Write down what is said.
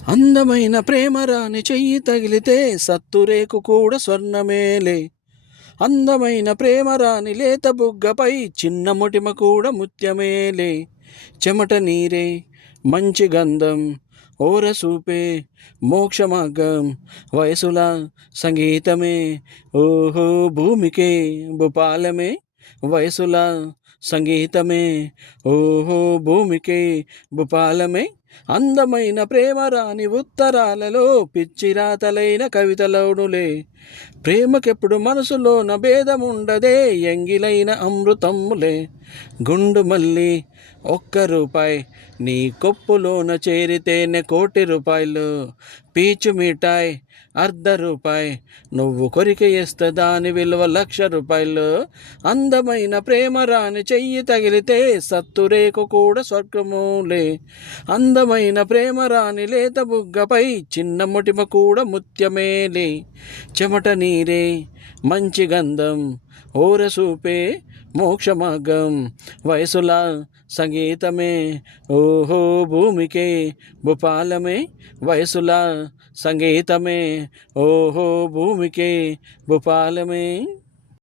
అందమైన ప్రేమ రాని చెయ్యి తగిలితే సత్తురేకు కూడా స్వర్ణమేలే. అందమైన ప్రేమ రాని లేత బుగ్గపై చిన్న ముటిమ కూడా ముత్యమేలే. చెమట నీరే మంచి గంధం, ఓరసూపే మోక్షమార్గం, వయసుల సంగీతమే ఓహో భూమికే భూపాలమే. వయసుల సంగీతమే ఓహో భూమికే భూపాలమే. అందమైన ప్రేమ రాని ఉత్తరాలలో పిచ్చిరాతలైన కవితలౌనులే. ప్రేమకెప్పుడు మనసులోన భేదముండదే, ఎంగిలైన అమృతమ్ములే. గుండు మల్లి ₹1 నీ కొప్పులోన చేరితేనే ₹1,00,00,000. పీచు మిఠాయ్ ₹1/2 నువ్వు కొరికేస్తే దాని విలువ ₹1,00,000. అందమైన ప్రేమ రాని చెయ్యి తగిలితే సత్తురేకు కూడా స్వర్గమూలే. అందమైన ప్రేమ రాని లేత బుగ్గపై చిన్న ముటిమ కూడా ముత్యమేలే. చెమట నీరే మంచి గంధం, ఓరసూపే మోక్షమార్గం, వయసుల సంగీతమే ఓహో భూమికే భూపాలమే. వయసుల సంగీతమే ఓహో భూమికే భూపాలమే.